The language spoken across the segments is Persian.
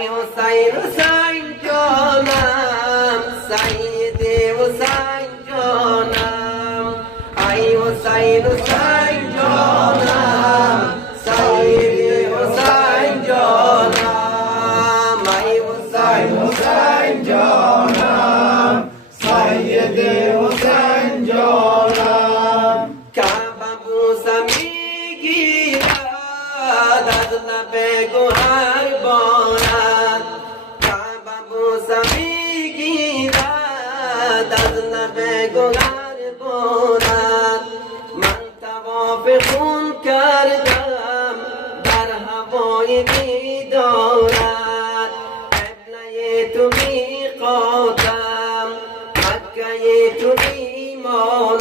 حسین حسین جانم سید حسین جانم ای حسین حسین جانم سید حسین جانم ای حسین حسین جانم سید حسین جانم کعبه بوسه میگیرد از لب گوهر بارد کعبه بوسه میگیرد از لب گوهر بارد من طواف خون کردم در هوای دیدارت قبله تو میقاتم مکه تو ایمانم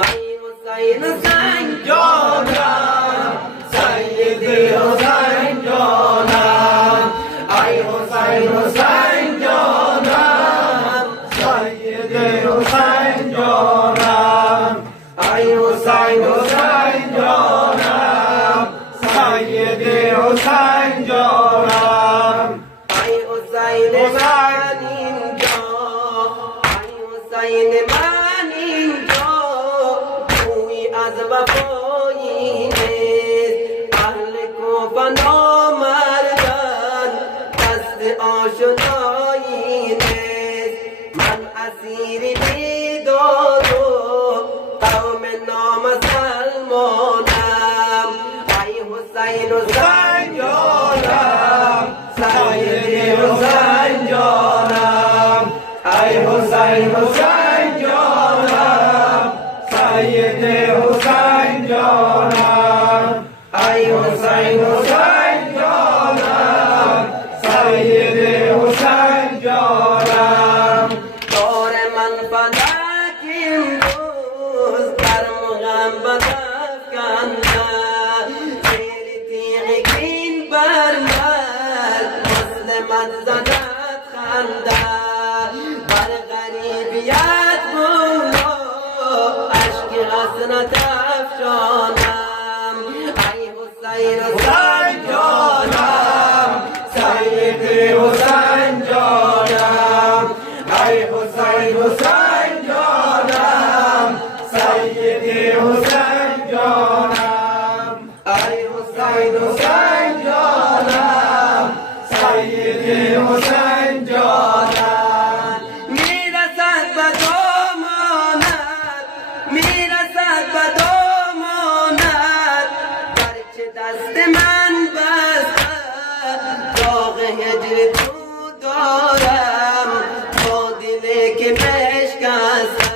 ای حسین حسین جانم سید حسین جانم ای حسین حسین جانم سید حسین جانم ای حسین حسین جانم سید حسین جانم ای حسین من اینجا ای حسین من اینجا توی از وفایی نیست اهل کوفه نامردن دست آشنایی نیست من اسیر بیداد و قوم نامسلمانم ای حسین حسین جانم سید حسین جانم ای حسین حسین جانم سید حسین جانم ای حسین حسین جانم سید حسین جانم دور من فلک امروز در محمد افکنده زیر تیغ کین بر من مسلمت زدت خنده بر غریبیت مولا اشک حسرت افشانم ای حسین حسین جانم سید حسین جانم ای حسین حسین جانم سید حسین جانم ای حسین حسین جانم سید حسین جانم میرسد به دامانت میرسد به دامانت گرچه دست من بسته داغ هجر تو دارم با دلی که بشکسته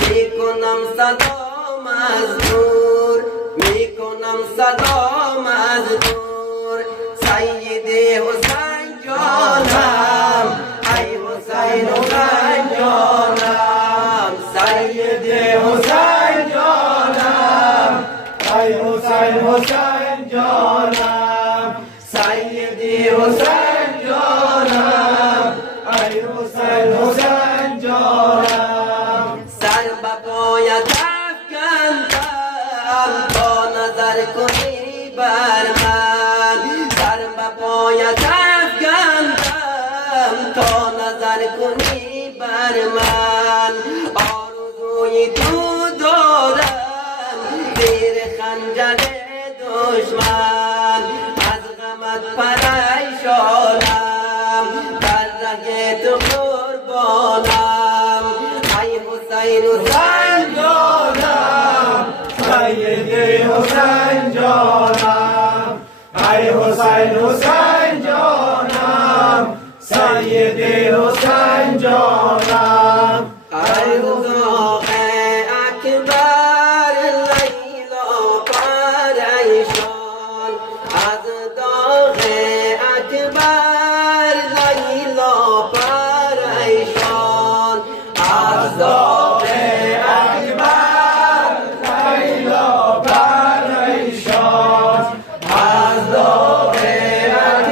میکنم صدام از دور میکنم صدام از دور سید حسین جانم ای حسین حسین جانم سید حسین جانم ای حسین حسین جانم سید حسین جانم ای حسین حسین جانم سر به پایت افکندم تا نظر کنی بر من سر به پایت افکندم تا نظر کنی بر من آرزوی تو دارم زیر خنجر دشمن از غمت پریشانم در ره تو قربانم ای حسین حسین جانم سید حسین جانم ای حسین حسین جانم سید حسین جانم ای رزاق اکبر لیلا پریشان از داغ اکبر لیلا پریشان از داغ اکبر لیلا پریشان از داغ اکبر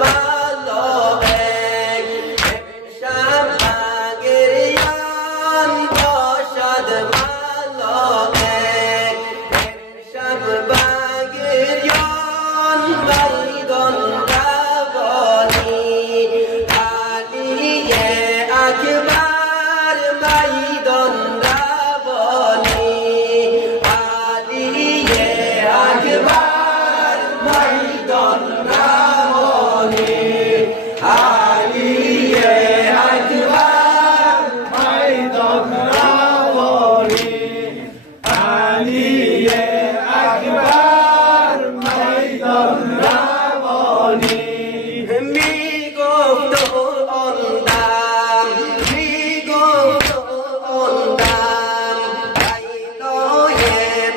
ملائک امشب بگریان باشد ملائک امشب بگریان میدان روانی علی اکبر میدان روانی علی اکبر میدان روانی علی اکبر میدان روانی علی اکبر میدان روانی می گفت آن دم می گفت آن دم لیلای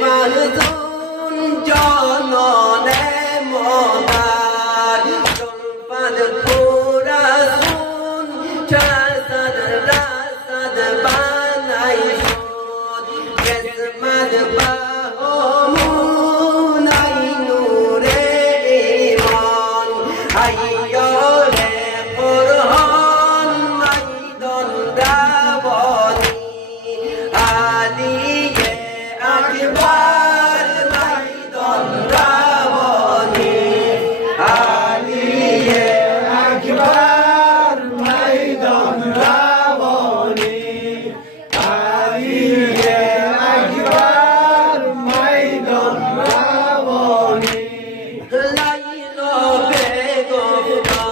محزون جانان مادر زلفت پر از خون رسد بنای شد قسمت بهامون ای نور ایمان عیار قرآن میدان روانی علی اکبر میدان روانی علی اکبر میدان روانی علی اکبر میدان روانی لیلا بگفتا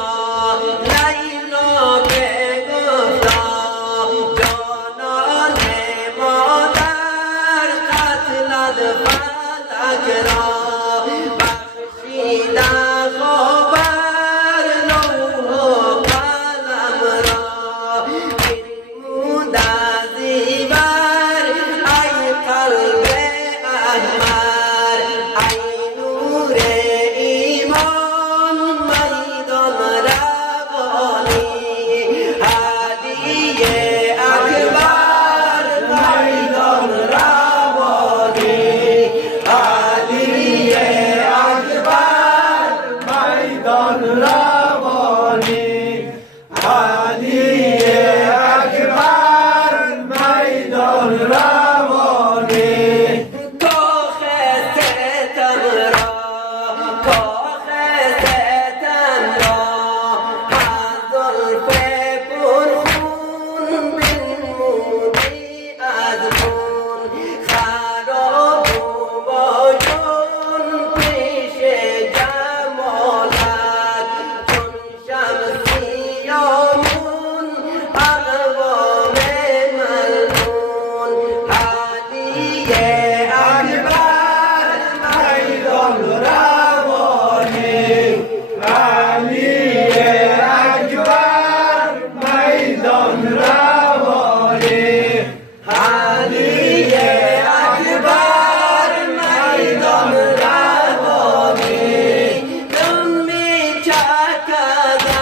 لیلا بگفتا جانان مادر قتلد فلک را بخشیده خبر لوح و قلم را فرمود از ایور ای قلب احمر ای نور ایمان میدان روانی علی اکبر میدان روانی علی اکبر میدان روانی علی اکبر میدان روانی کاخ ستم را کاخ ستم را از زلف پرخون بنمودی از خون خراب و جان پیش جمالت چون شمسیامون اقوام ملعون علی اکبر میدان روانی علی اکبر میدان روانی علی اکبر میدان روانی دم می چکد